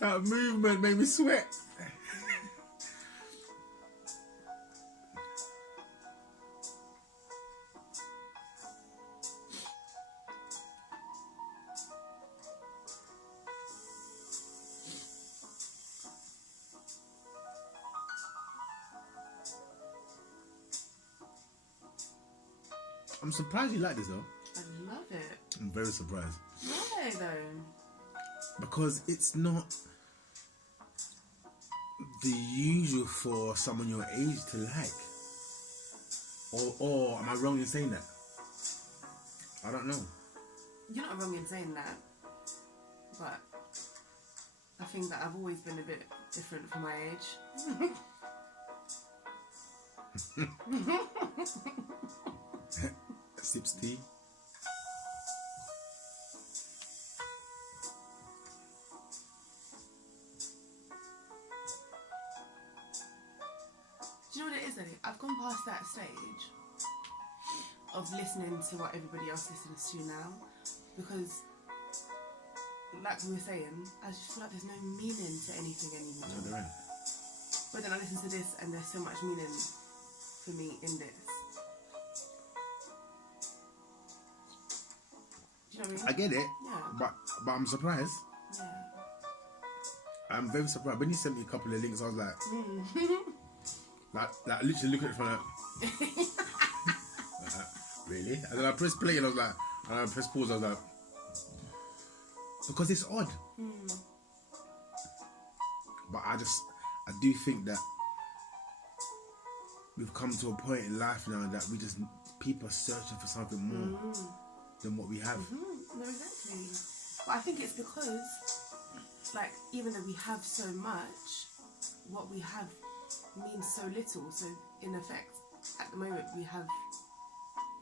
That movement made me sweat. I'm surprised you like this though. I love it. I'm very surprised. Why though? Because it's not the usual for someone your age to like. Or am I wrong in saying that? I don't know. You're not wrong in saying that. But I think that I've always been a bit different for my age. Sips tea. Do you know what it is, Eddie? I've gone past that stage of listening to what everybody else listens to now, because, like we were saying, I just feel like there's no meaning to anything anymore. No, there ain't. But then I listen to this, and there's so much meaning for me in this. Do you know what I mean? I get it, Yeah. but I'm surprised. Yeah. I'm very surprised. When you sent me a couple of links, I was like, like literally looking at it from like, really? And then I pressed play and I was like, and I pressed pause, I was like, because it's odd. But I do think that we've come to a point in life now that people are searching for something more than what we have. No, exactly. But I think it's because, like, even though we have so much, what we have means so little. So, in effect, at the moment, we have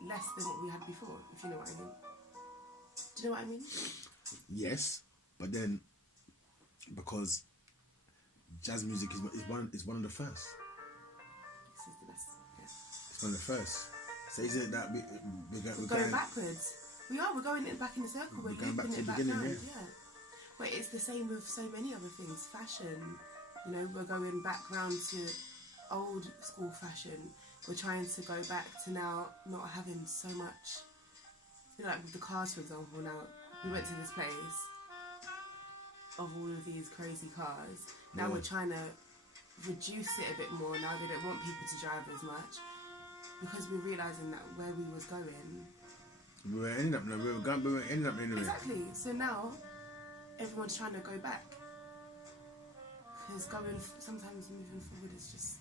less than what we had before, if you know what I mean. Do you know what I mean? Yes, but then, because jazz music is one of the first. This is the best. Yes. It's one of the first. So isn't it that we're going backwards? We are. We're going back in a circle. We're going back to the it back beginning, round. yeah. Yeah. But it's the same with so many other things. Fashion. You know, we're going back round to old school fashion. We're trying to go back to now not having so much. You know, like with the cars, for example. Now we went to this place of all of these crazy cars. Now we're trying to reduce it a bit more. Now they don't want people to drive as much because we're realising that where we was going. We were ending up anyway. Exactly. So now everyone's trying to go back because sometimes moving forward is just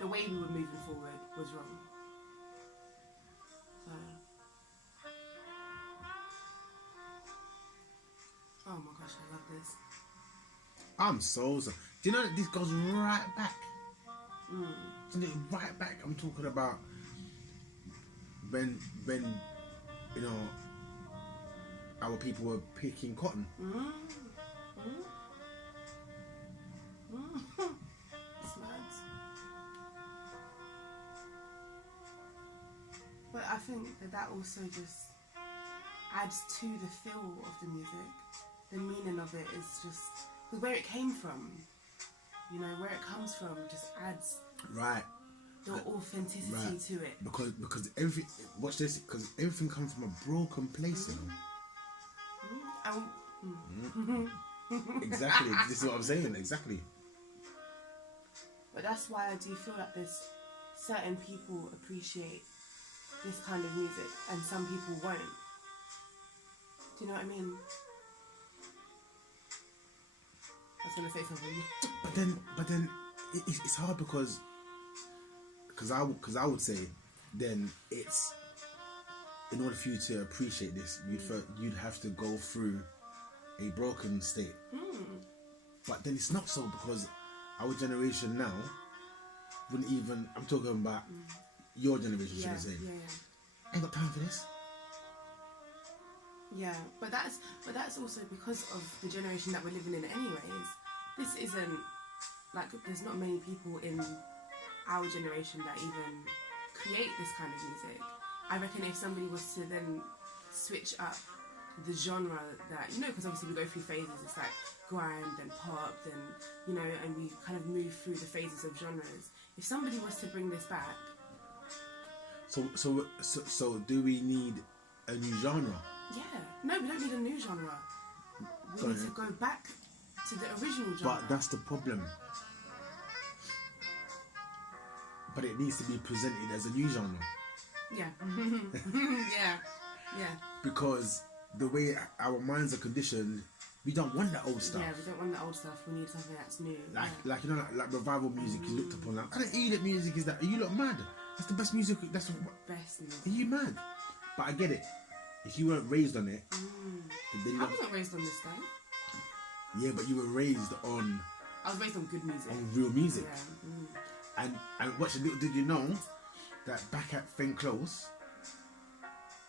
the way we were moving forward was wrong. So. Oh my gosh, I love this. I'm so. Do you know that this goes right back? Right back. I'm talking about when you know our people were picking cotton. Slides. But I think that also just adds to the feel of the music. The meaning of it is just where it came from. You know, where it comes from just adds the authenticity to it. Because everything. Watch this. Because everything comes from a broken place, you know. Exactly. This is what I'm saying. Exactly. But that's why I do feel like there's certain people appreciate this kind of music and some people won't. Do you know what I mean? I was going to say something. But then it's hard because I would say then it's in order for you to appreciate this you'd have to go through a broken state. But then it's not so because our generation now wouldn't even. I'm talking about your generation, should I say? Yeah. Ain't got time for this. Yeah, but that's also because of the generation that we're living in anyways. This isn't, like, there's not many people in our generation that even create this kind of music. I reckon if somebody was to then switch up the genre that, you know, because obviously we go through phases, it's like grime, then pop, then, you know, and we kind of move through the phases of genres. If somebody was to bring this back... So do we need a new genre? Yeah. No, we don't need a new genre. We need to go back to the original genre. But that's the problem. But it needs to be presented as a new genre. Yeah. Yeah. Because the way our minds are conditioned, we don't want that old stuff. Yeah, we don't want the old stuff. We need something that's new. Like you know, like revival music is looked upon. Like, what kind of idiot music is that? Are you lot mad? That's the best music. That's what, best music. Are you mad? But I get it. If you weren't raised on it, then I wasn't raised on this though. Yeah, but you were raised on. I was raised on good music. On real music. Yeah. And what did you know that back at Feng Close,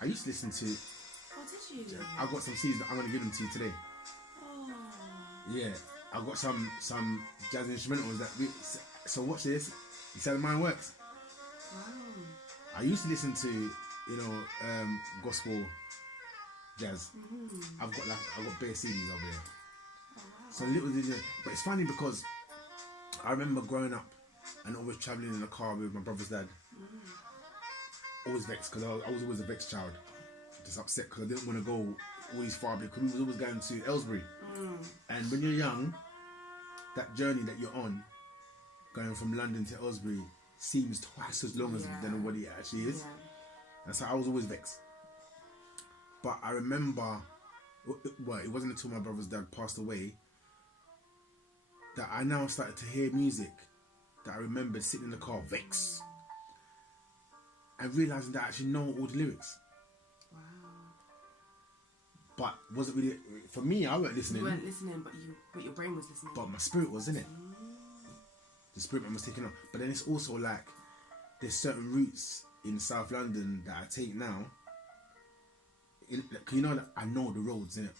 I used to listen to. Oh, did you? I've got some CDs that I'm gonna give them to you today. Oh. Yeah, I've got some jazz instrumentals that we. So watch this. You said mine works. Wow. I used to listen to, you know, gospel jazz. I've got bare CDs over there. Oh, wow. So little did you, but it's funny because I remember growing up and always travelling in the car with my brother's dad. Always vexed because I was always a vexed child. Just upset because I didn't want to go always far because we was always going to Aylesbury. And when you're young, that journey that you're on, going from London to Aylesbury, seems twice as long than what it actually is. Yeah. And so I was always vexed. But I remember, well, it wasn't until my brother's dad passed away that I now started to hear music that I remembered sitting in the car vexed and realising that I actually know all the lyrics. Wow. But wasn't really, for me, I weren't listening. You weren't listening, but your brain was listening. But my spirit was in it. The spirit man was taking off. But then it's also like there's certain routes in South London that I take now. You know that I know the roads, innit?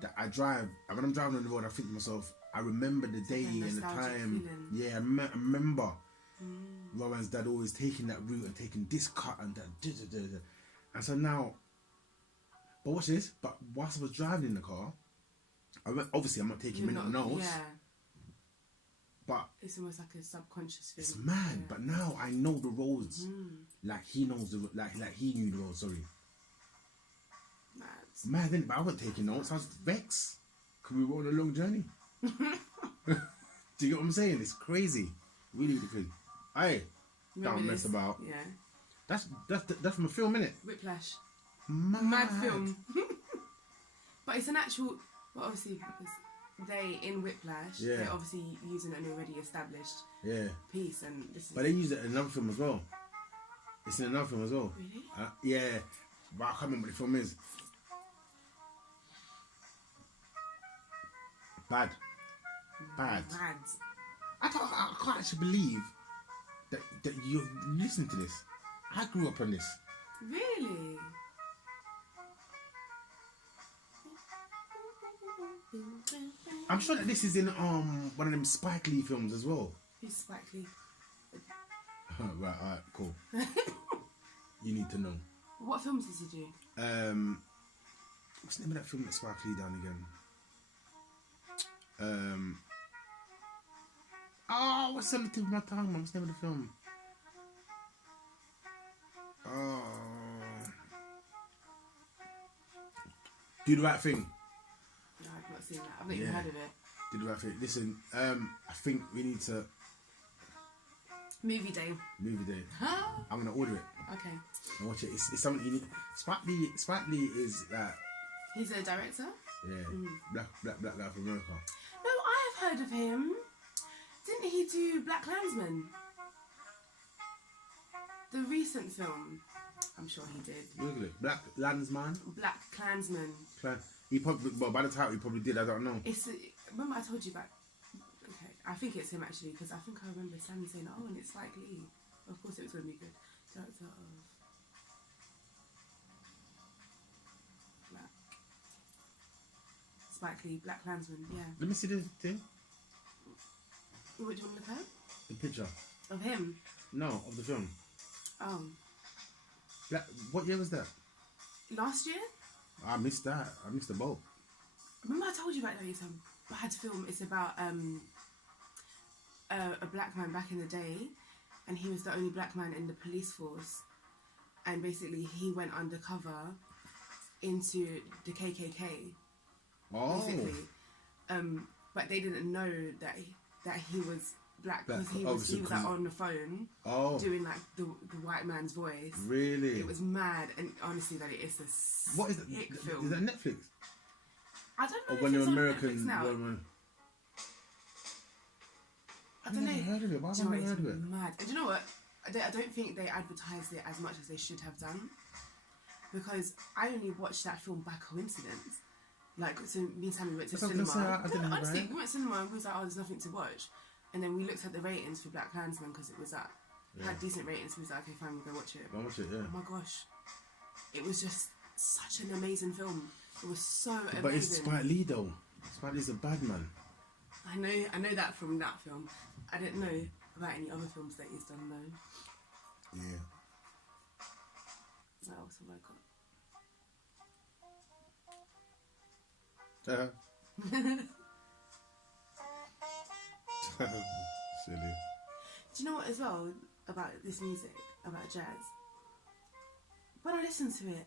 That I drive. And when I'm driving on the road, I think to myself, I remember the day and the time. Feeling. Yeah, I remember Rowan's dad always taking that route and taking this cut and that. And so now, but watch this. But whilst I was driving in the car, obviously I'm not taking mental notes. Yeah. But it's almost like a subconscious feeling. It's mad, but now I know the roads. Like he knows the like he knew the roads. Sorry. Mad, innit? But I wasn't taking notes. I was vexed. Cause we were on a long journey. Do you get what I'm saying? It's crazy. Really crazy. Hey, don't mess about. Yeah. That's from a film, innit? Whiplash. Mad film. But it's an actual. Well, obviously because they in Whiplash, they're obviously using an already established piece, and this is. But they use it in another film as well. It's in another film as well. Really? Yeah, but I can't remember what the film is. Bad. I can't actually believe that you're listening to this. I grew up on this. Really? I'm sure that this is in one of them Spike Lee films as well. Who's Spike Lee? Right, alright, cool. You need to know. What films does he do? What's the name of that film that Spike Lee done again? What's on the tip of my tongue, man? What's the name of the film? Do the Right Thing. No, I've not seen that. I've not even heard of it. Do the Right Thing. Listen, I think we need to... Movie day. I'm going to order it. Okay. And watch it. It's something you need... Spike Lee is that... He's a director? Yeah. Black guy from America. No, I have heard of him. Didn't he do Black Klansman? The recent film. I'm sure he did. Google it. Black Landsman? Black Klansman. He probably... Well, by the title, he probably did. I don't know. Remember I told you about... Okay, I think it's him actually, because I think I remember Sammy saying, oh, and it's Spike Lee. Of course it was going to be good. Director of... Spike Lee, Black Klansman, yeah. Let me see the thing. What do you want to look at? The picture. Of him? No, of the film. Oh. What year was that? Last year. I missed that. I missed the boat. Remember I told you about that? It's a bad film. It's about a black man back in the day, and he was the only black man in the police force, and basically he went undercover into the KKK. Oh. Basically, but they didn't know that he was black because he was like, on the phone doing like the white man's voice. Really? It was mad, and honestly, that it is a what is that? Film. Is that Netflix? I don't know. Or when if the it's American on Netflix now. I don't know. I've never heard of it. Why have I never heard of it? Mad. And do you know what? I don't think they advertised it as much as they should have done, because I only watched that film by coincidence. Like, so me and Sammy went to cinema. Honestly, we went to cinema and we was like, oh, there's nothing to watch. And then we looked at the ratings for Black Klansman because it was had decent ratings. We was like, okay, fine, we'll go watch it. I'll watch it, yeah. Oh my gosh. It was just such an amazing film. It was so amazing. But it's Spike Lee though. Spike Lee's a bad man. I know that from that film. I didn't know about any other films that he's done though. Yeah. What else have I got? Silly. Do you know what as well about this music, about jazz? When I listen to it,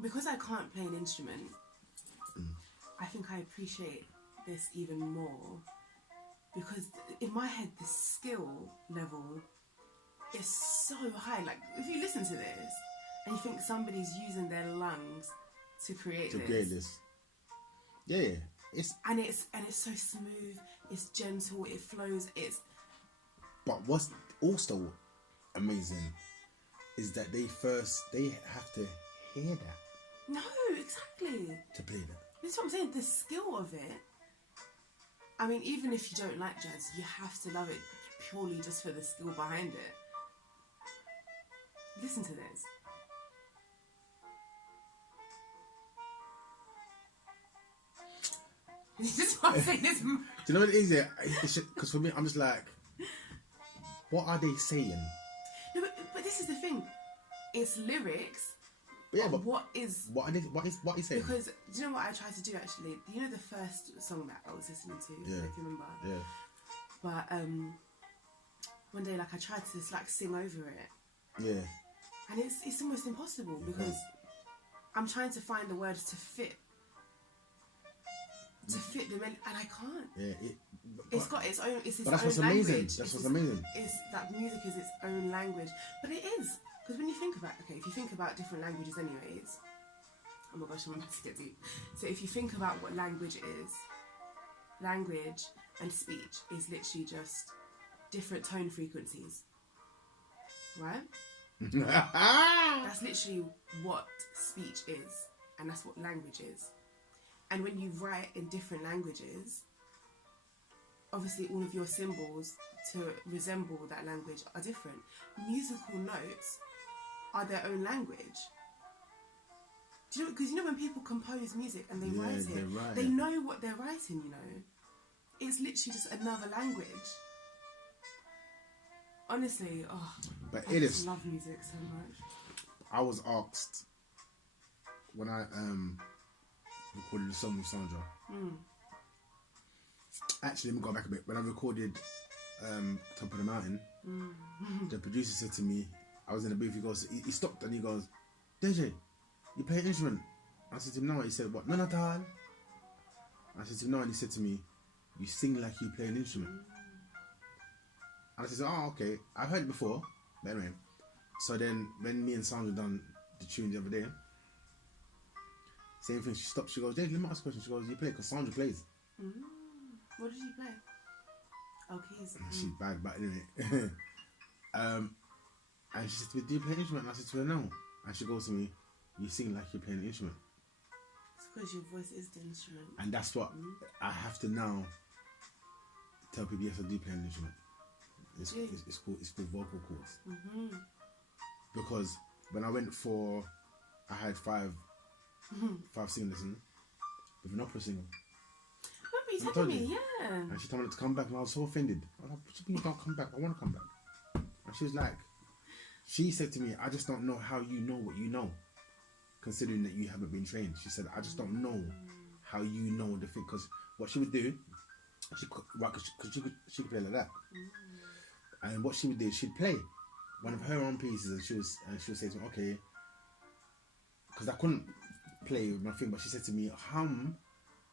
because I can't play an instrument, I think I appreciate this even more, because in my head the skill level is so high. Like, if you listen to this and you think somebody's using their lungs to create this. Yeah. It's so smooth, it's gentle, it flows, But what's also amazing is that they have to hear that. No, exactly. To play that. That's what I'm saying, the skill of it. I mean, even if you don't like jazz, you have to love it purely just for the skill behind it. Listen to this. This is what I'm saying. Do you know what it is? Because for me, I'm just like, what are they saying? No, but this is the thing. It's lyrics. Yeah, but what is he saying? Because do you know what I tried to do actually? You know the first song that I was listening to, if you remember. Yeah. But one day, like, I tried to like sing over it. Yeah. And it's almost impossible because I'm trying to find the words to fit the melody, and I can't. Yeah. It's got its own. It's its but that's own what's language. amazing. That's what's amazing. It's that music is its own language, but it is. Because when you think about, if you think about different languages anyways, oh my gosh, I'm about to get deep. So if you think about what language is, language and speech is literally just different tone frequencies, right? That's literally what speech is, and that's what language is. And when you write in different languages, obviously all of your symbols to resemble that language are different. Musical notes are their own language. Do you know? Because you know when people compose music and they write it, they know what they're writing. You know, it's literally just another language. Honestly, but I just love music so much. I was asked when I recorded the song with Sandra. Actually, let me go back a bit. When I recorded Top of the Mountain, the producer said to me, I was in the booth, he stopped and he goes, JayJay, you play an instrument? I said to him, no. He said, what? No, not all. I said to him, no. And he said to me, you sing like you play an instrument. And I said, oh, okay. I've heard it before. But anyway. So then, when me and Sandra done the tune the other day, same thing, she stopped, she goes, JayJay, let me ask a question. She goes, you play? Because Sandra plays. What did you play? Oh, keys. She's bad, but anyway. And she said to me, do you play an instrument? And I said to her, no. And she goes to me, you sing like you're playing an instrument. It's because your voice is the instrument. And that's what I have to now tell people, yes, I do play an instrument. It's called vocal cords. Because when I went I had five singing lessons with an opera singer. Remember you telling me, yeah. And she told me to come back and I was so offended. I was like, what do you mean don't come back? I want to come back. And she was like, She said to me, I just don't know how you know what you know, considering that you haven't been trained. She said, I just don't know how you know the thing. Because what she would do, she could play like that. And what she would do, she'd play one of her own pieces, and she would say to me, okay, because I couldn't play with my thing, but she said to me, hum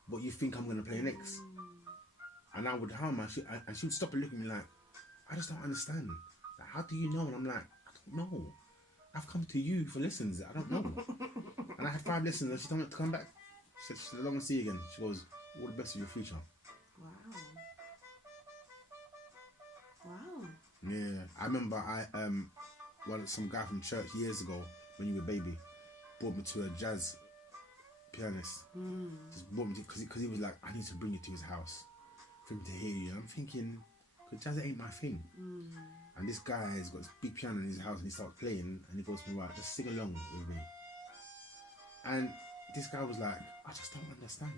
what you think I'm going to play next. And I would hum, and she would stop and look at me like, I just don't understand. Like, how do you know? And I'm like, I don't know. I've come to you for lessons. I don't know. And I had 5 lessons, and she told me to come back. She said, I don't want to see you again. She goes, all the best of your future. Wow. Wow. Yeah, I remember some guy from church years ago, when you were a baby, brought me to a jazz pianist. Just brought me because he was like, I need to bring you to his house for him to hear you. And I'm thinking, because jazz ain't my thing. And this guy has got this big piano in his house, and he starts playing, and he goes to me, right, just sing along with me. And this guy was like, I just don't understand.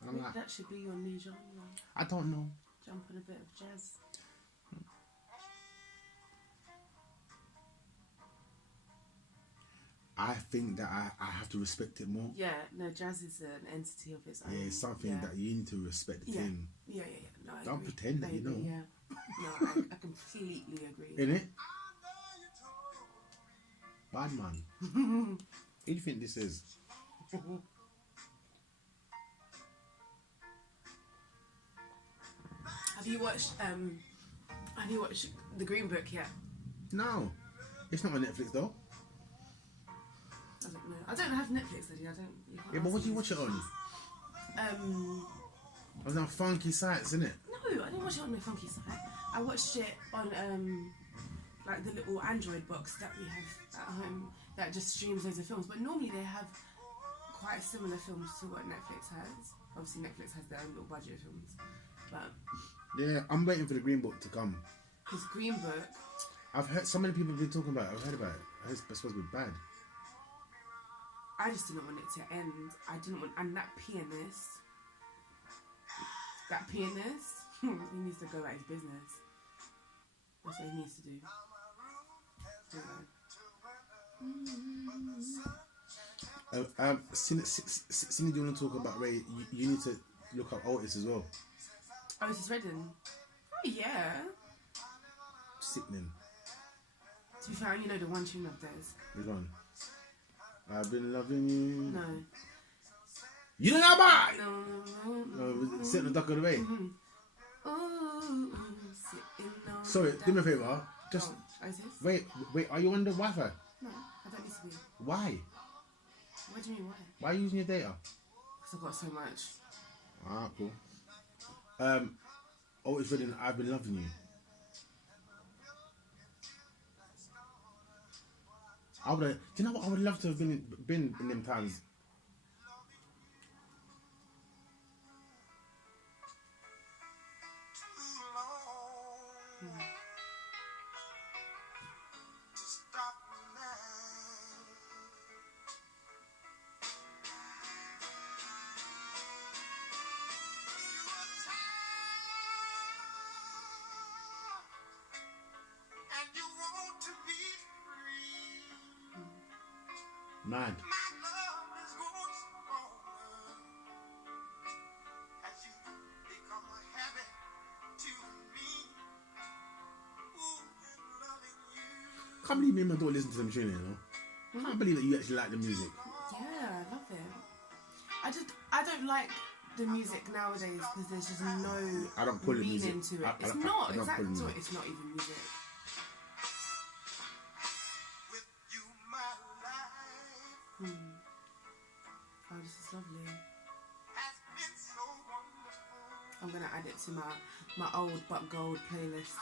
And I'm like, that should be your new genre. I don't know. Jump on a bit of jazz. I think that I have to respect it more. Yeah, no, jazz is an entity of its own. Yeah, it's something that you need to respect the thing. Yeah. No, I Don't agree. pretend that you know. Yeah. No, I completely agree. Innit? Bad man. Who do you think this is? Have you watched The Green Book yet? No. It's not on Netflix though. I don't know. I don't have Netflix, Eddie. Yeah, but what do you watch it on? On them funky sites, innit? No, I didn't watch it on the funky site. I watched it on like the little Android box that we have at home that just streams loads of films. But normally they have quite similar films to what Netflix has. Obviously Netflix has their own little budget films. But yeah, I'm waiting for the Green Book to come. Because Green Book, I've heard so many people have been talking about it. I've heard about it. It's supposed to be bad. I just didn't want it to end. I didn't want, and that pianist, he needs to go about his business. That's what he needs to do. Cindy, do you want to talk about Ray? You need to look up Otis as well. Otis Redding? Oh yeah. Sickening. To be fair, I only know the one tune of theirs. Which one? I've been loving you. No. You don't know about it? No. Sit in the dock of the bay. Ooh, Sorry, do me a favour. Just wait. Are you on the Wi-Fi? No, I don't need to be. Why? What do you mean why? Why are you using your data? Because I've got so much. Ah, cool. It's written, I've been loving you. Do you know what? I would love to have been in them times. Mad. Can't believe me and my daughter listen to them tuning, you know? Can't believe that you actually like the music. Yeah, I love it. I don't like the music nowadays because there's just no I don't call it meaning music. to it. It's not even music. Oh, this is lovely. I'm gonna add it to my old but gold playlist.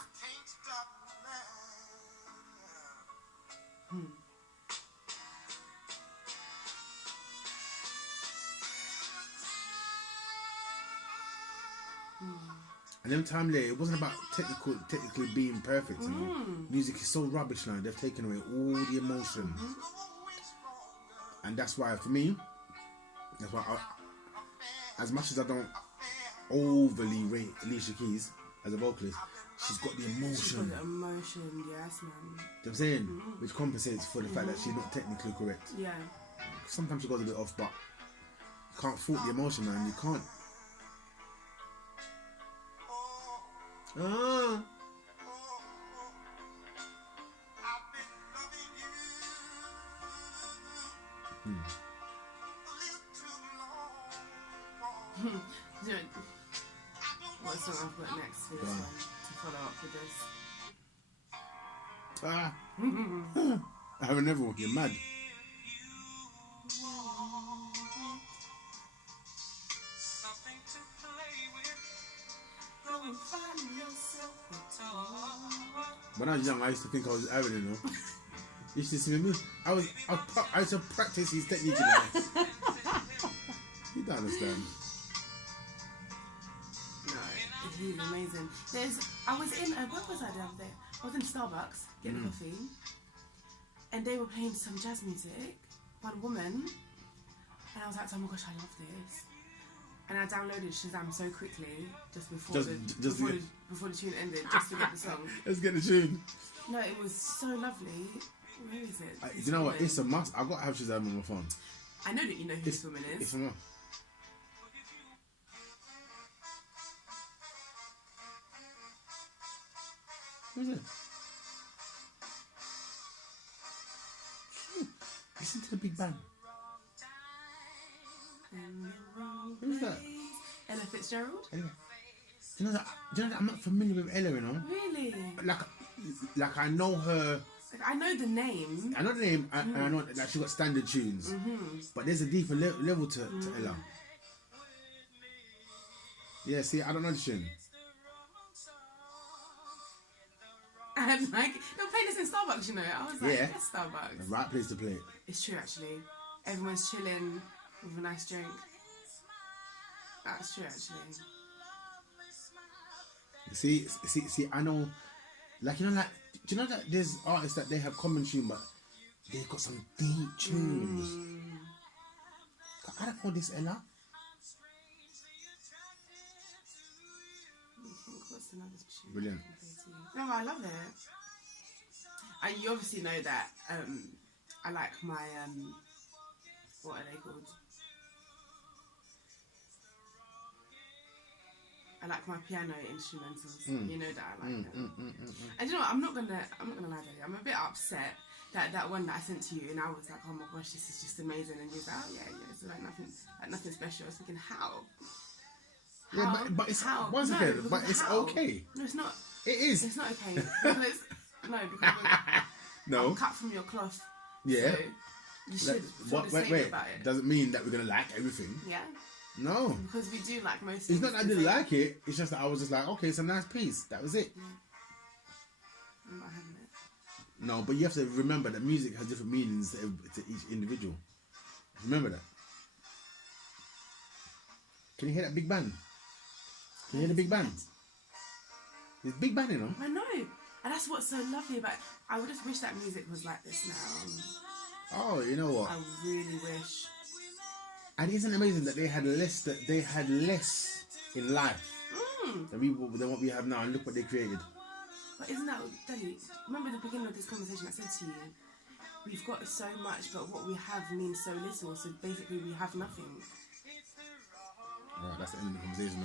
And them time later, it wasn't about technically being perfect. You know? Music is so rubbish now. They've taken away all the emotion, and that's why for me, as much as I don't overly rate Alicia Keys, as a vocalist, she's got the She's emotion. got the emotion, yes, man. Do you know what I'm saying? Which compensates for the fact that she's not technically correct. Yeah. Sometimes she goes a bit off, but you can't fault the emotion, man. You can't. Ah. What song I've got next for this one to follow up with this? Ah. I have another one. You're mad. When I was young, I used to think I was Aaron, you know. You used to see me. I used to practice his technique. You know. You don't understand. No, he's amazing. I was in, where was I the other day? I was in Starbucks getting coffee, and they were playing some jazz music, one woman, and I was like, oh my gosh, I love this. And I downloaded Shazam so quickly, just before the tune ended, just to get the song. Let's get the tune. No, it was so lovely. Where is it? You know what? It's a must. I've got to have Shazam on my phone. I know that you know who this woman is. It's a must. Who's it? Listen to the big band. Who's that? Ella Fitzgerald? Ella. Do you know that I'm not familiar with Ella, you know? Really? Like I know her. Like, I know the name. I know the name, and I know that she got standard tunes. But there's a deeper level to Ella. Yeah, see, I don't know the tune. And like, they were playing this in Starbucks, you know. I was like, yes, Starbucks. The right place to play it. It's true, actually. Everyone's chilling with a nice drink. That's true, actually. See, I know, like, you know, like, do you know that there's artists that they have common tune, but they've got some deep tunes. I don't know this, Ella. What's another tune? Brilliant. No, I love it. And you obviously know that I like my, what are they called? I like my piano instrumentals. You know that I like them. And you know what? I'm not gonna lie to you. I'm a bit upset that one that I sent to you, and I was like, oh my gosh, this is just amazing. And you was like, oh yeah, it's like nothing special. I was thinking, how? Yeah, but it's once again, but it's okay. No, it's not. It is. It's not okay because I'm cut from your cloth. Yeah. So you should feel the same about it. Doesn't mean that we're gonna like everything. Yeah. No. Because we do like most. It's not that I didn't like it. It's just that I was just like, okay, it's a nice piece. That was it. Yeah. I'm not having it. No, but you have to remember that music has different meanings to each individual. Remember that. Can you hear that big band? Can you hear the big band? It's big band, you know. I know, and that's what's so lovely about it. I would just wish that music was like this now. Oh, you know what? I really wish. And isn't it amazing that they had less in life than what we have now, and look what they created. But isn't that, Danny? Remember the beginning of this conversation I said to you? We've got so much, but what we have means so little. So basically, we have nothing. Alright, that's the end of the conversation.